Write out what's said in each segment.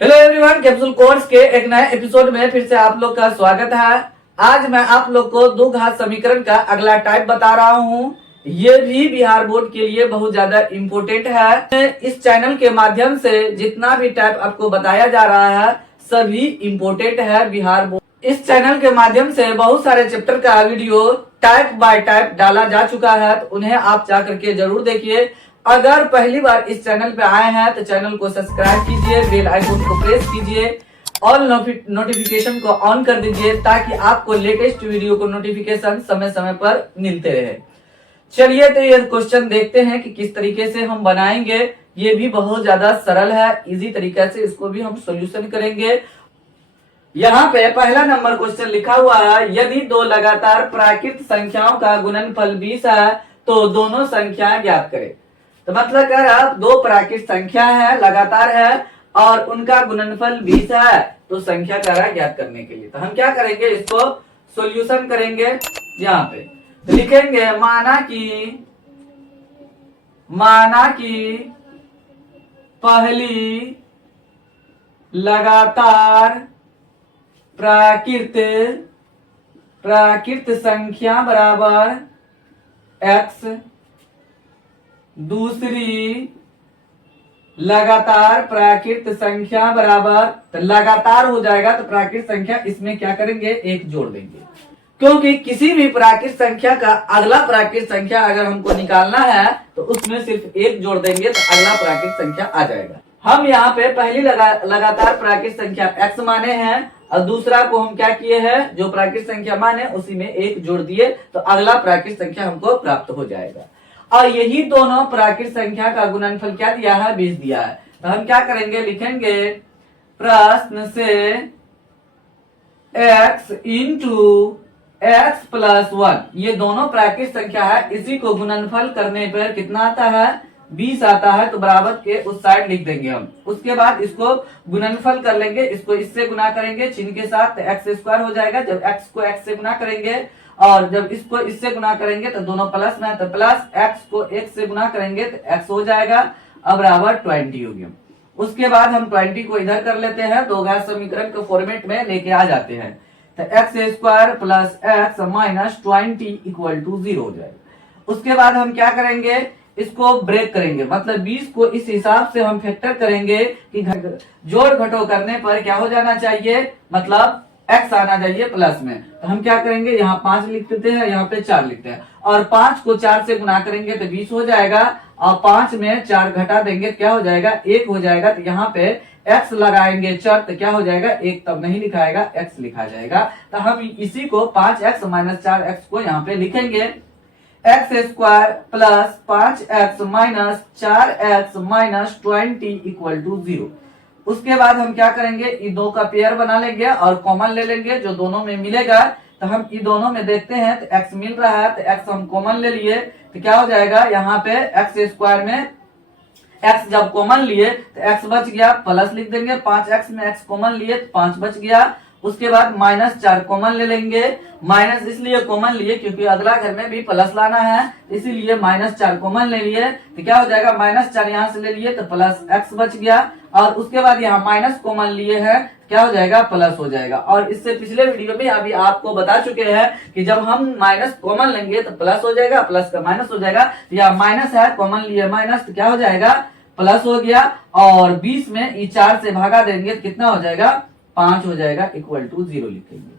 Hello everyone, capsule course के एक नए एपिसोड में फिर से आप लोग का स्वागत है। आज मैं आप लोग को दो घात समीकरण का अगला टाइप बता रहा हूँ। ये भी बिहार बोर्ड के लिए बहुत ज्यादा इम्पोर्टेंट है। इस चैनल के माध्यम से जितना भी टाइप आपको बताया जा रहा है सभी इम्पोर्टेंट है बिहार बोर्ड। इस चैनल के माध्यम से बहुत सारे चैप्टर का वीडियो टाइप बाय टाइप डाला जा चुका है, तो उन्हें आप जा करके जरूर देखिए। अगर पहली बार इस चैनल पे आए हैं तो चैनल को सब्सक्राइब कीजिए, बेल आइकन को प्रेस कीजिए, ऑल नोटिफिकेशन को ऑन कर दीजिए ताकि आपको लेटेस्ट वीडियो को नोटिफिकेशन समय समय पर मिलते रहे। चलिए तो ये क्वेश्चन देखते हैं कि किस तरीके से हम बनाएंगे। ये भी बहुत ज्यादा सरल है, इजी तरीके से इसको भी हम सोल्यूशन करेंगे। यहाँ पे पहला नंबर क्वेश्चन लिखा हुआ है, यदि दो लगातार प्राकृत संख्याओं का गुणनफल 20 है तो दोनों संख्याएं ज्ञात करें। तो मतलब कह रहा है दो प्राकृत संख्या है, लगातार है और उनका गुणनफल 20 है, तो संख्या कह रहा है ज्ञात करने के लिए। तो हम क्या करेंगे, इसको सॉल्यूशन करेंगे। यहाँ पे तो लिखेंगे माना कि पहली लगातार प्राकृत संख्या बराबर x, दूसरी लगातार प्राकृत संख्या बराबर, तो लगातार हो जाएगा तो प्राकृत संख्या इसमें क्या करेंगे, एक जोड़ देंगे। क्योंकि किसी भी प्राकृत संख्या का अगला प्राकृत संख्या अगर हमको निकालना है तो उसमें सिर्फ एक जोड़ देंगे तो अगला प्राकृत संख्या आ जाएगा। हम यहाँ पे पहली लगातार प्राकृत संख्या x माने हैं और दूसरा को हम क्या किए हैं, जो प्राकृत संख्या माने उसी में एक जोड़ दिए तो अगला प्राकृत संख्या हमको प्राप्त हो जाएगा। और यही दोनों प्राकृत संख्या का गुणनफल क्या दिया है, 20 दिया है। तो हम क्या करेंगे, लिखेंगे प्रश्न से x इंटू x प्लस 1, ये दोनों प्राकृत संख्या है, इसी को गुणनफल करने पर कितना आता है, 20 आता है। तो बराबर के उस साइड लिख देंगे हम। उसके बाद इसको गुणनफल कर लेंगे, इसको इससे गुना करेंगे चिन्ह के साथ, तो एक्स स्क्वायर हो जाएगा। जब x को x से गुना करेंगे और जब इसको इससे गुना करेंगे तो दोनों प्लस में, तो प्लस x को 1 से गुना करेंगे तो x हो जाएगा, अब बराबर 20 हो गया। उसके बाद हम 20 को इधर कर लेते हैं, दो घात समीकरण के फॉर्मेट में लेके आ जाते हैं। तो x square plus x minus 20 equal to 0 हो जाएगा। उसके बाद हम क्या करेंगे, इसको ब्रेक करेंगे, मतलब 20 को इस हिसाब से हम फैक्टर करेंगे कि जोड़ घटो करने पर क्या हो जाना चाहिए, मतलब x आना चाहिए प्लस में। तो हम क्या करेंगे, यहाँ 5 लिख देते हैं, यहाँ पे 4 लिखते हैं और 5 को 4 से गुना करेंगे तो 20 हो जाएगा और 5 में 4 घटा देंगे क्या हो जाएगा, 1 हो जाएगा। तो यहाँ पे x लगाएंगे चर, तो क्या हो जाएगा, 1 तब नहीं लिखाएगा, x लिखा जाएगा। तो हम इसी को 5x माइनस 4x को यहाँ पे लिखेंगे, x square plus 5x minus 4x minus 20 equal to 0। उसके बाद हम क्या करेंगे, ये दो का पेयर बना लेंगे और कॉमन ले लेंगे, जो दोनों में मिलेगा। तो हम ये दोनों में देखते हैं तो x मिल रहा है, तो x हम कॉमन ले लिए तो क्या हो जाएगा, यहाँ पे एक्स स्क्वायर में x जब कॉमन लिए तो x बच गया, प्लस लिख देंगे, 5x में x कॉमन लिए तो 5 बच गया। उसके बाद माइनस 4 कॉमन ले लेंगे, माइनस इसलिए कॉमन लिए क्योंकि अगला घर में भी प्लस लाना है, इसीलिए माइनस 4 कॉमन ले लिए। तो क्या हो जाएगा, माइनस 4 यहाँ से ले लिए तो प्लस x बच गया और उसके बाद यहाँ माइनस कॉमन लिए हैं, क्या हो जाएगा, प्लस हो जाएगा। और इससे पिछले वीडियो में अभी आपको बता चुके हैं कि जब हम माइनस कॉमन लेंगे तो प्लस हो जाएगा, प्लस का माइनस हो जाएगा। या माइनस है, कॉमन लिए माइनस, तो क्या हो जाएगा, प्लस हो गया और 20 में ये 4 से भागा देंगे तो कितना हो जाएगा, 5 हो जाएगा, इक्वल टू 0 लिखेंगे।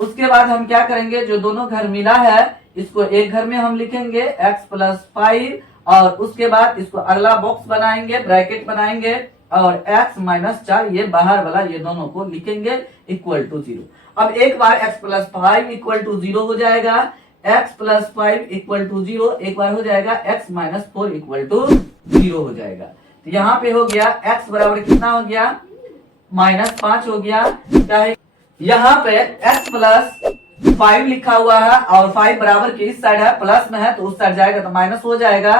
उसके बाद हम क्या करेंगे, जो दोनों घर मिला है इसको एक घर में हम लिखेंगे x प्लस 5 और उसके बाद इसको अगला बॉक्स बनाएंगे, ब्रैकेट बनाएंगे और x माइनस 4 ये बाहर वाला, ये दोनों को लिखेंगे इक्वल टू 0। अब एक बार x प्लस 5 इक्वल टू 0 हो जाएगा, x प्लस 5 इक्वल टू 0 एक बार हो जाएगा, x माइनस 4 इक्वल टू 0 हो जाएगा। तो यहाँ पे हो गया x बराबर कितना हो गया, -5 हो गया। चाहे यहाँ पे x प्लस 5 लिखा हुआ है और 5 बराबर की इस साइड है, प्लस में है तो उस साइड जाएगा तो माइनस हो जाएगा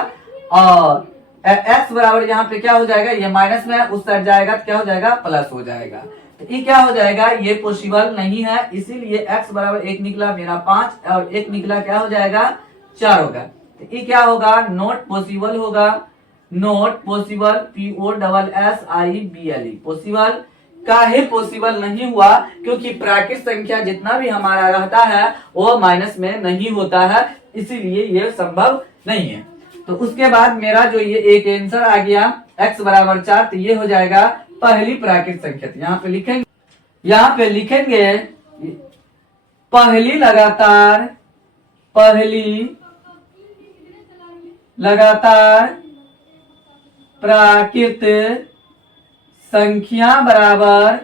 और x बराबर यहाँ पे क्या हो जाएगा, ये माइनस में है, उस साइड जाएगा तो क्या हो जाएगा, प्लस हो जाएगा। तो ये क्या हो जाएगा, ये पॉसिबल नहीं है, इसीलिए x बराबर 1 निकला मेरा 5 और 1 निकला क्या हो जाएगा, 4 होगा। तो ये क्या होगा, नॉट पॉसिबल होगा, नॉट पॉसिबल, POSSIBLE पॉसिबल काहे पॉसिबल नहीं हुआ? क्योंकि प्राकृत संख्या जितना भी हमारा रहता है वो माइनस में नहीं होता है, इसीलिए ये संभव नहीं है। तो उसके बाद मेरा जो ये एक आंसर आ गया x बराबर 4, तो ये हो जाएगा पहली प्राकृत संख्या। तो यहाँ पे लिखेंगे पहली लगातार प्राकृत संख्या बराबर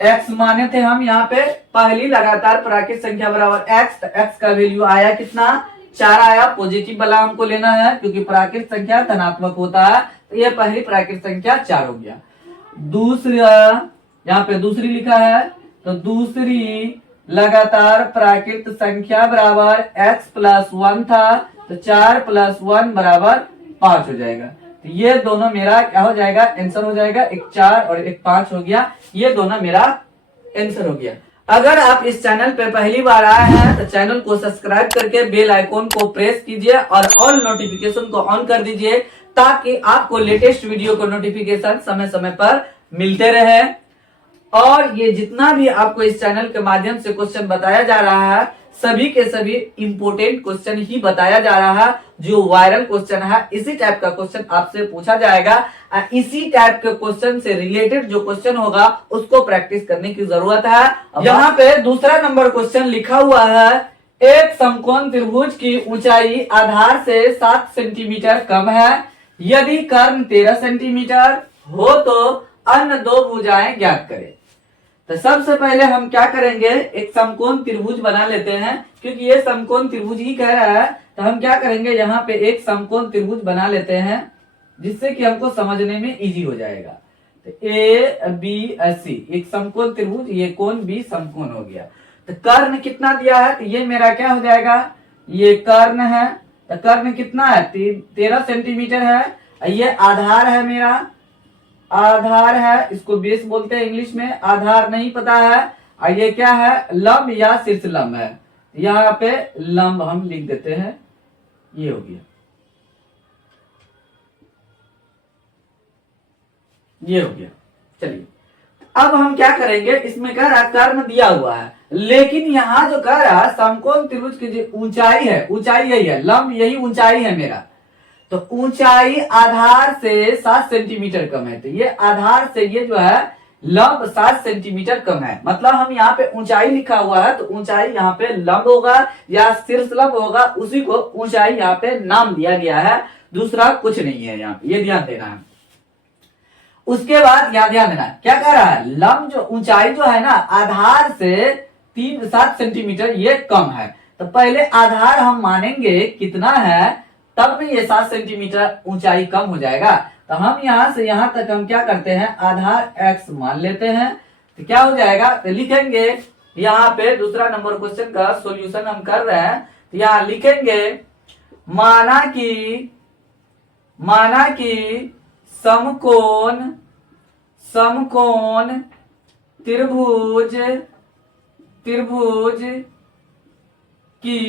x माने थे हम यहाँ पे पहली लगातार प्राकृत संख्या बराबर x, तो x का वैल्यू आया कितना? 4 आया। पॉजिटिव वाला हमको लेना है क्योंकि प्राकृत संख्या धनात्मक होता है, तो ये पहली प्राकृत संख्या 4 हो गया। दूसरा यहाँ पे दूसरी लिखा है, तो दूसरी लगातार प्राकृत संख्या बराबर x प्लस 1 था, तो 4 प्लस 1 बराबर 5 हो जाएगा। तो ये दोनों मेरा क्या हो जाएगा? आंसर हो जाएगा। एक 4 और एक 5 हो गया, ये दोनों मेरा आंसर हो गया। अगर आप इस चैनल पे पहली बार आए हैं तो चैनल को सब्सक्राइब करके बेल आइकॉन को प्रेस कीजिए और ऑल नोटिफिकेशन को ऑन कर दीजिए, ताकि आपको लेटेस्ट वीडियो को नोटिफिकेशन समय समय पर मिलते रहे। और ये जितना भी आपको इस चैनल के माध्यम से क्वेश्चन बताया जा रहा है, सभी के सभी इंपोर्टेंट क्वेश्चन ही बताया जा रहा है, जो वायरल क्वेश्चन है। इसी टाइप का क्वेश्चन आपसे पूछा जाएगा, इसी टाइप के क्वेश्चन से रिलेटेड जो क्वेश्चन होगा उसको प्रैक्टिस करने की जरूरत है। यहाँ पे दूसरा नंबर क्वेश्चन लिखा हुआ है, एक समकोण त्रिभुज की ऊंचाई आधार से 7 सेंटीमीटर कम है, यदि कर्ण 13 सेंटीमीटर हो तो अन्य दो भुजाएं ज्ञात करें। तो सबसे पहले हम क्या करेंगे, एक समकोण त्रिभुज बना लेते हैं, क्योंकि ये समकोण त्रिभुज ही कह रहा है। तो हम क्या करेंगे, यहाँ पे एक समकोण त्रिभुज बना लेते हैं, जिससे कि हमको समझने में इजी हो जाएगा। तो ए बी सी एक समकोण त्रिभुज, ये कोण भी समकोण हो गया। तो कर्ण कितना दिया है, तो ये मेरा क्या हो जाएगा, ये कर्ण है। तो कर्ण कितना है, 13 सेंटीमीटर है। ये आधार है, मेरा आधार है, इसको बेस बोलते हैं इंग्लिश में, आधार नहीं पता है। और ये क्या है, लंब या शीर्ष लंब है। यहाँ पे लंब हम लिख देते हैं, ये हो गया, ये हो गया। चलिए अब हम क्या करेंगे, इसमें कह रहा कर्ण दिया हुआ है, लेकिन यहाँ जो कह रहा समकोण त्रिभुज की जो ऊंचाई है, ऊंचाई यही है, लंब यही ऊंचाई है मेरा। तो ऊंचाई आधार से 7 सेंटीमीटर कम है। तो ये आधार से ये जो है लंब 7 सेंटीमीटर कम है। मतलब हम यहाँ पे ऊंचाई लिखा हुआ है, तो ऊंचाई यहाँ पे लंब होगा या शीर्ष लंब होगा, उसी को ऊंचाई यहाँ पे नाम दिया गया है, दूसरा कुछ नहीं है। यहाँ पे ये ध्यान देना है। उसके बाद यहाँ ध्यान देना, क्या कह रहा है, लंब जो ऊंचाई जो है ना आधार से 7 सेंटीमीटर ये कम है। तो पहले आधार हम मानेंगे कितना है, तब भी ये 7 सेंटीमीटर ऊंचाई कम हो जाएगा। तो हम यहां से यहां तक हम क्या करते हैं, आधार x मान लेते हैं। तो क्या हो जाएगा, तो लिखेंगे यहाँ पे दूसरा नंबर क्वेश्चन का सॉल्यूशन हम कर रहे हैं। तो यहाँ लिखेंगे माना कि समकोण त्रिभुज की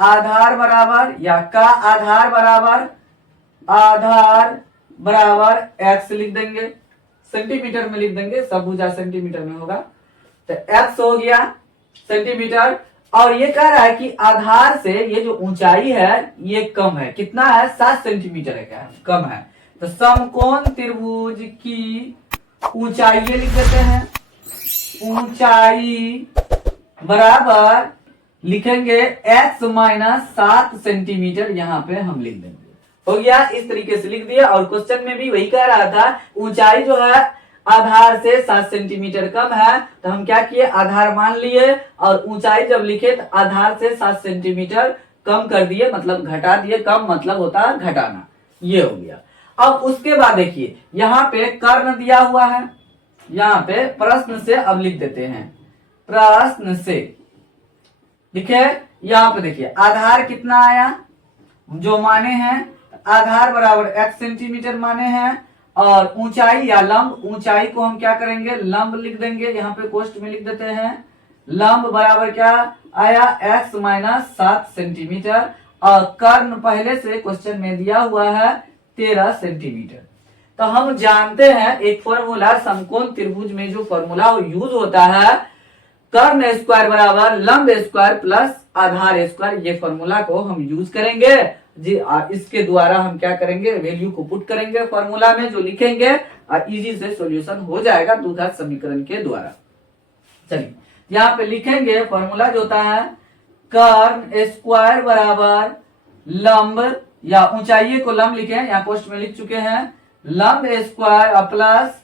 आधार बराबर या का आधार बराबर x लिख देंगे, सेंटीमीटर में लिख देंगे, सब भुजा सेंटीमीटर में होगा। तो x हो गया सेंटीमीटर। और ये कह रहा है कि आधार से ये जो ऊंचाई है ये कम है, कितना है, 7 सेंटीमीटर है, क्या कम है। तो समकोण त्रिभुज की ऊंचाई ये लिख देते हैं, ऊंचाई बराबर लिखेंगे x माइनस 7 सेंटीमीटर, यहाँ पे हम लिख देंगे। हो गया, इस तरीके से लिख दिया। और क्वेश्चन में भी वही कह रहा था, ऊंचाई जो है आधार से 7 सेंटीमीटर कम है। तो हम क्या किए, आधार मान लिए, और ऊंचाई जब लिखे तो आधार से 7 सेंटीमीटर कम कर दिए, मतलब घटा दिए। कम मतलब होता है घटाना, ये हो गया। अब उसके बाद देखिए यहाँ पे कर्ण दिया हुआ है, यहाँ पे प्रश्न से अब लिख देते हैं, प्रश्न से लिखे। यहाँ पे देखिए आधार कितना आया, जो माने हैं आधार बराबर x सेंटीमीटर माने हैं, और ऊंचाई या लंब, ऊंचाई को हम क्या करेंगे, लंब लिख देंगे, यहाँ पे कोष्ठ में लिख देते हैं। लंब बराबर क्या आया, x माइनस 7 सेंटीमीटर, और कर्ण पहले से क्वेश्चन में दिया हुआ है 13 सेंटीमीटर। तो हम जानते हैं एक फॉर्मूला समकोण त्रिभुज में जो फॉर्मूला यूज होता है, कर्ण स्क्वायर बराबर लंब स्क्वायर प्लस आधार स्क्वायर, ये फॉर्मूला को हम यूज करेंगे जी। इसके द्वारा हम क्या करेंगे, वैल्यू को पुट करेंगे फॉर्मूला में जो लिखेंगे और इजी से सॉल्यूशन हो जाएगा द्विघात समीकरण के द्वारा। चलिए यहाँ पे लिखेंगे फॉर्मूला जो होता है कर्ण स्क्वायर बराबर लंब, या ऊंचाई को लंब लिखे हैं, यहाँ पोस्ट में लिख चुके हैं, लंब स्क्वायर प्लस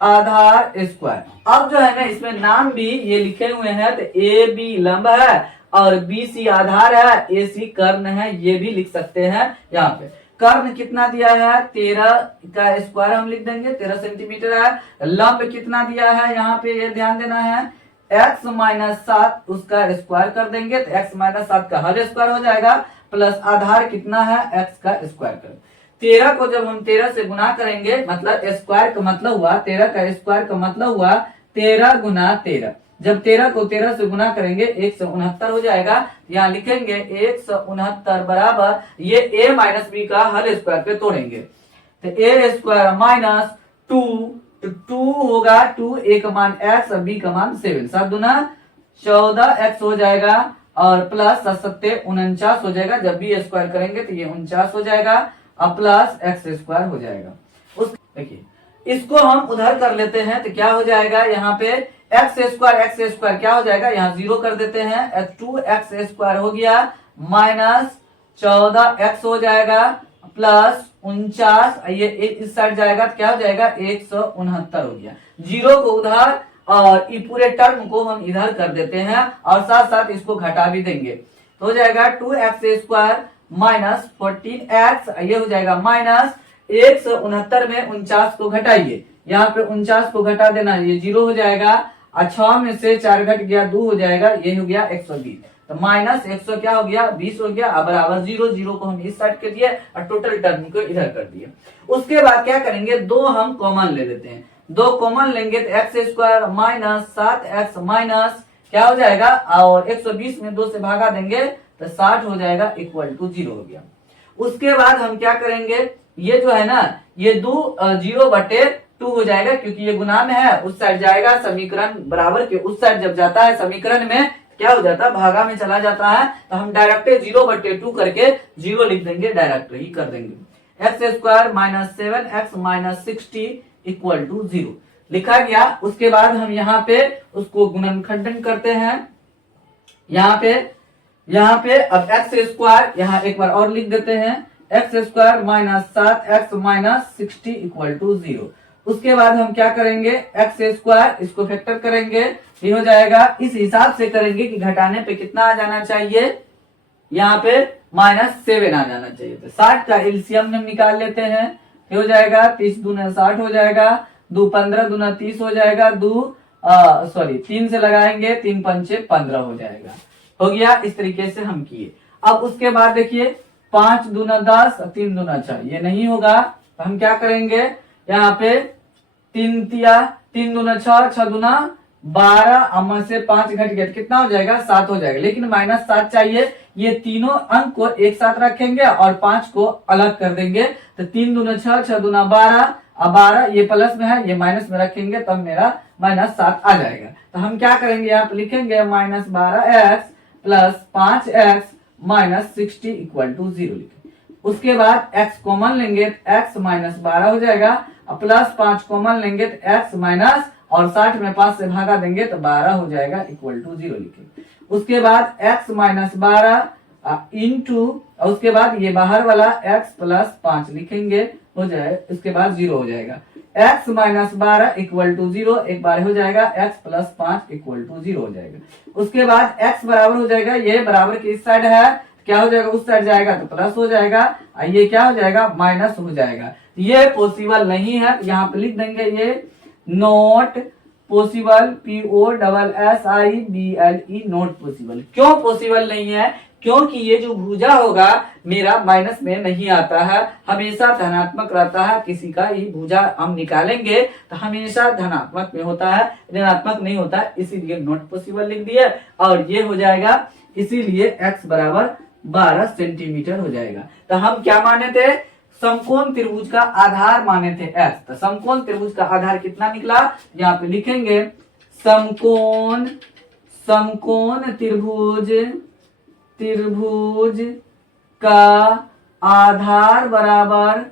आधार स्क्वायर। अब जो है ना इसमें नाम भी ये लिखे हुए हैं, तो ए बी लंब है और बी सी आधार है, ए सी कर्ण है, ये भी लिख सकते हैं। यहाँ पे कर्ण कितना दिया है 13 का स्क्वायर हम लिख देंगे, 13 सेंटीमीटर है। लंब कितना दिया है यहाँ पे ये ध्यान देना है, x माइनस 7 उसका स्क्वायर कर देंगे तो x माइनस 7 का हर स्क्वायर हो जाएगा, प्लस आधार कितना है x का स्क्वायर कर। 13 को जब हम 13 से गुना करेंगे, मतलब स्क्वायर का मतलब हुआ 13 का स्क्वायर का मतलब हुआ 13 गुना 13, जब 13 को 13 से गुना करेंगे 169 हो जाएगा। यहाँ लिखेंगे 169 बराबर ये a माइनस बी का हर स्क्वायर पे तोड़ेंगे तो a स्क्वायर माइनस 2, तो 2 होगा 2, a का मान x और b का मान 7, 7 दूना 14x हो जाएगा और प्लस 7 49 हो जाएगा। जब b स्क्वायर करेंगे तो ये 49 हो जाएगा और प्लस x स्क्वायर हो जाएगा। उस देखिए इसको हम उधर कर लेते हैं तो क्या हो जाएगा, यहाँ पे x स्क्वायर क्या हो जाएगा, यहाँ 0 कर देते हैं, 2x स्क्वायर हो गया माइनस 14x हो जाएगा प्लस 49, ये इस साइड जाएगा तो क्या हो जाएगा 169 हो गया। 0 को उधर और ये पूरे टर्म को हम इधर कर देते हैं और साथ साथ इसको घटा भी देंगे तो हो जाएगा 2x स्क्वायर माइनस 14x, ये हो जाएगा माइनस 169 में 49 को घटाइए, यहाँ पे 49 को घटा देना, ये 0 हो जाएगा और 6 में से 4 घट गया 2 हो जाएगा, ये हो गया 120, तो माइनस 100 क्या हो गया 20 हो गया, बराबर 0, 0 को हम इस साइड कर दिए और टोटल टर्म को इधर कर दिए। उसके बाद क्या करेंगे, 2 हम कॉमन ले लेते हैं, 2 कॉमन लेंगे तो x square minus 7x minus क्या हो जाएगा, और 120 में 2 से भागा देंगे तो 60 हो जाएगा इक्वल टू 0 हो गया। उसके बाद हम क्या करेंगे, ये जो है ना ये 0/2 हो जाएगा क्योंकि ये गुना में है, उस साइड जाएगा, समीकरण बराबर के उस साइड जब जाता है समीकरण में क्या हो जाता है, भागा में चला जाता है, तो हम डायरेक्ट 0/2 करके 0 लिख देंगे, डायरेक्ट ही कर देंगे। x square minus 7x minus 60 equal to 0 लिखा गया। उसके बाद हम यहाँ पे उसको गुणनखंडन करते हैं, यहाँ पे अब x स्क्वायर यहाँ एक बार और लिख देते हैं, x square minus 7x minus 60 equal to 0। उसके बाद हम क्या करेंगे, x स्क्वायर इसको फैक्टर करेंगे, ये हो जाएगा, इस हिसाब से करेंगे कि घटाने पे कितना आ जाना चाहिए, यहाँ पे -7 आ जाना चाहिए। तो 60 का एलसीएम हम निकाल लेते हैं, ये हो जाएगा 30 दूना 60 हो जाएगा, 2 15 दूना 30 हो जाएगा, 3 से लगाएंगे 3 पंचे 15 हो जाएगा, हो गया। इस तरीके से हम किए। अब उसके बाद देखिए 5 दूना 10 3 दूना 6, ये नहीं होगा तो हम क्या करेंगे, यहाँ पे 3 दूना 6, 6 दूना 12, अम्मा से 5 घट गया कितना हो जाएगा 7 हो जाएगा, लेकिन -7 चाहिए। ये तीनों अंक को एक साथ रखेंगे और 5 को अलग कर देंगे, तो 3 दूना 6, 6 दूना 12, अब 12 ये प्लस में है, ये माइनस में रखेंगे तब मेरा -7 आ जाएगा। तो हम क्या करेंगे, यहाँ पे लिखेंगे -12x plus 5x minus 60 equal to 0 लिखेंगे। उसके बाद x कॉमन लेंगे तो x -12 हो जाएगा, प्लस 5 कॉमन लेंगे तो x माइनस, और 60 में 5 से भागा देंगे तो 12 हो जाएगा इक्वल टू 0 लिखेंगे। उसके बाद x -12 इंटू, उसके बाद ये बाहर वाला x प्लस 5 लिखेंगे, हो जाए, उसके बाद 0 हो जाएगा। x -12 इक्वल टू 0 एक बार हो जाएगा, x प्लस 5 इक्वल टू 0 हो जाएगा। उसके बाद x बराबर हो जाएगा, ये बराबर की इस साइड है, क्या हो जाएगा, उस साइड जाएगा तो प्लस हो जाएगा, ये क्या हो जाएगा माइनस हो जाएगा। ये पॉसिबल नहीं है, यहाँ पे लिख देंगे ये not possible, POSSIBLE not possible. क्यों पॉसिबल नहीं है, क्योंकि ये जो भुजा होगा मेरा माइनस में नहीं आता है, हमेशा धनात्मक रहता है। किसी का ही भुजा हम निकालेंगे तो हमेशा धनात्मक में होता है, ऋणात्मक नहीं होता है, इसीलिए नॉट पॉसिबल लिख दिए। और ये हो जाएगा, इसीलिए x बराबर 12 सेंटीमीटर हो जाएगा। तो हम क्या माने थे, समकोण त्रिभुज का आधार माने थे x, तो समकोण त्रिभुज का आधार कितना निकला, यहाँ पे लिखेंगे समकोण समकोण त्रिभुज त्रिभुज का आधार बराबर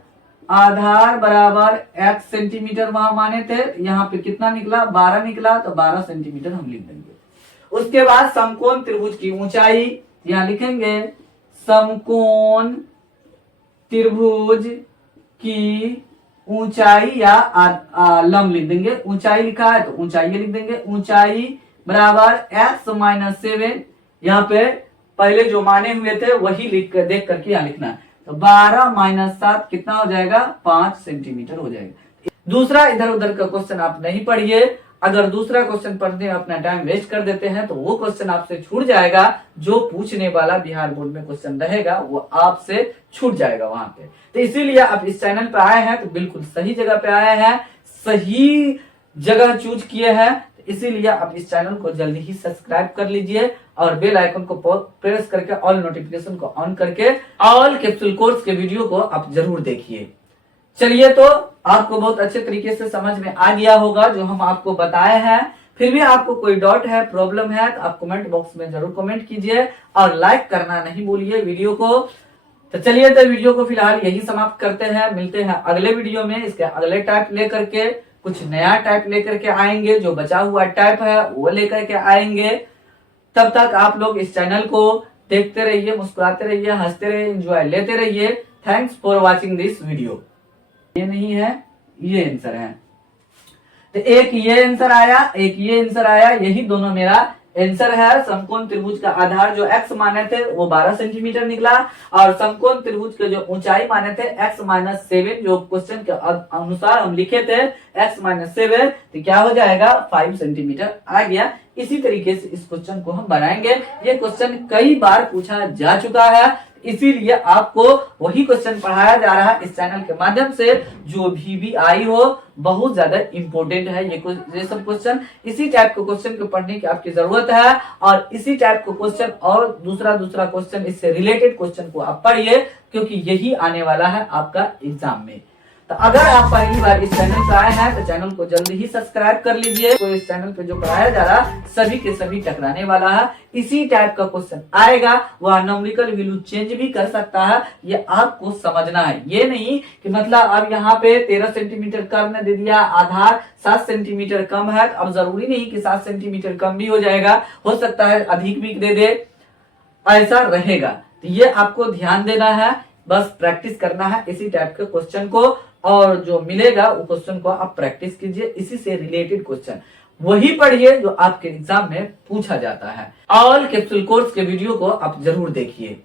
x सेंटीमीटर वहां माने थे, यहाँ पे कितना निकला 12 निकला, तो 12 सेंटीमीटर हम लिख देंगे। उसके बाद समकोण त्रिभुज की ऊंचाई यहाँ लिखेंगे समकोण त्रिभुज की ऊंचाई या लंब लिख देंगे, ऊंचाई लिखा है तो ऊंचाई लिख देंगे, ऊंचाई बराबर x माइनस 7, यहाँ पे पहले जो माने हुए थे वही लिख कर देख करके यहाँ लिखना है, तो 12 माइनस 7 कितना हो जाएगा 5 सेंटीमीटर हो जाएगा। दूसरा इधर उधर का क्वेश्चन आप नहीं पढ़िए, अगर दूसरा क्वेश्चन पढ़ने में अपना टाइम वेस्ट कर देते हैं तो वो क्वेश्चन आपसे छूट जाएगा, जो पूछने वाला बिहार बोर्ड में क्वेश्चन रहेगा वो आपसे छूट जाएगा वहां पे। तो इसीलिए आप इस चैनल पे आए हैं तो बिल्कुल सही जगह पे आए हैं, सही जगह चूज किए हैं, इसीलिए आप इस चैनल को जल्दी ही सब्सक्राइब कर लीजिए और बेल आइकन को प्रेस करके ऑल नोटिफिकेशन को ऑन करके ऑल कैप्सूल कोर्स के वीडियो को आप जरूर देखिए। चलिए, तो आपको बहुत अच्छे तरीके से समझ में आ गया होगा जो हम आपको बताए हैं। फिर भी आपको कोई डाउट है, प्रॉब्लम है तो आप कमेंट बॉक्स में जरूर कमेंट कीजिए और लाइक करना नहीं भूलिए वीडियो को। तो चलिए, तो वीडियो को फिलहाल यही समाप्त करते हैं, मिलते हैं अगले वीडियो में। इसके अगले टाइप लेकर के कुछ नया टाइप लेकर के आएंगे, जो बचा हुआ टाइप है वो लेकर के आएंगे। तब तक आप लोग इस चैनल को देखते रहिए, मुस्कुराते रहिए, हंसते रहिए, एंजॉय लेते रहिए। Thanks for watching this video. ये नहीं है, ये आंसर है, तो एक ये आंसर आया, एक ये आंसर आया, यही दोनों मेरा आंसर है। समकोण त्रिभुज का आधार जो x माने थे वो 12 सेंटीमीटर निकला और समकोण त्रिभुज के जो ऊंचाई माने थे x माइनस 7, जो क्वेश्चन के अनुसार हम लिखे थे x माइनस 7, तो क्या हो जाएगा 5 सेंटीमीटर आ गया। इसी तरीके से इस क्वेश्चन को हम बनाएंगे। ये क्वेश्चन कई बार पूछा जा चुका है, इसीलिए आपको वही क्वेश्चन पढ़ाया जा रहा है इस चैनल के माध्यम से। जो भी आई हो बहुत ज्यादा इंपॉर्टेंट है ये सब क्वेश्चन। इसी टाइप के क्वेश्चन को पढ़ने की आपकी जरूरत है और इसी टाइप के क्वेश्चन और दूसरा क्वेश्चन इससे रिलेटेड क्वेश्चन को आप पढ़िए, क्योंकि यही आने वाला है आपका एग्जाम में। तो अगर आप पहली बार इस चैनल पे आए हैं तो चैनल को जल्दी ही सब्सक्राइब कर लीजिए। तो इस चैनल पे जो पढ़ाया जा रहा है सभी के सभी टकराने वाला है। इसी टाइप का क्वेश्चन आएगा, वह न्यूमेरिकल वैल्यू चेंज भी कर सकता है, ये आपको समझना है। ये नहीं कि मतलब अब यहाँ पे 13 सेंटीमीटर कम ने दे दिया, आधार 7 सेंटीमीटर कम है, अब जरूरी नहीं कि 7 सेंटीमीटर कम भी हो जाएगा, हो सकता है अधिक भी दे दे, ऐसा रहेगा। तो ये आपको ध्यान देना है, बस प्रैक्टिस करना है इसी टाइप के क्वेश्चन को, और जो मिलेगा वो क्वेश्चन को आप प्रैक्टिस कीजिए। इसी से रिलेटेड क्वेश्चन वही पढ़िए जो आपके एग्जाम में पूछा जाता है। ऑल कैप्सूल कोर्स के वीडियो को आप जरूर देखिए।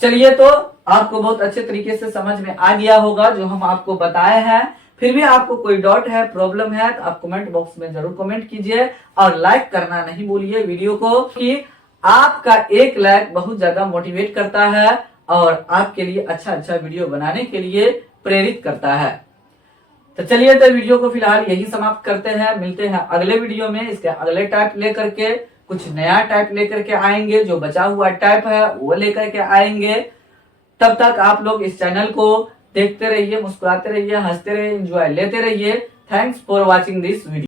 चलिए, तो आपको बहुत अच्छे तरीके से समझ में आ गया होगा जो हम आपको बताए हैं। फिर भी आपको कोई डाउट है, प्रॉब्लम है तो आप कमेंट बॉक्स में जरूर कमेंट कीजिए और लाइक करना नहीं भूलिए वीडियो को, कि आपका एक लाइक बहुत ज्यादा मोटिवेट करता है और आपके लिए अच्छा वीडियो बनाने के लिए प्रेरित करता है। तो चलिए, तो वीडियो को फिलहाल यही समाप्त करते हैं, मिलते हैं अगले वीडियो में। इसके अगले टाइप लेकर के कुछ नया टाइप लेकर के आएंगे, जो बचा हुआ टाइप है वो लेकर के आएंगे। तब तक आप लोग इस चैनल को देखते रहिए, मुस्कुराते रहिए, हंसते रहिए, एंजॉय लेते रहिए। Thanks for watching this video.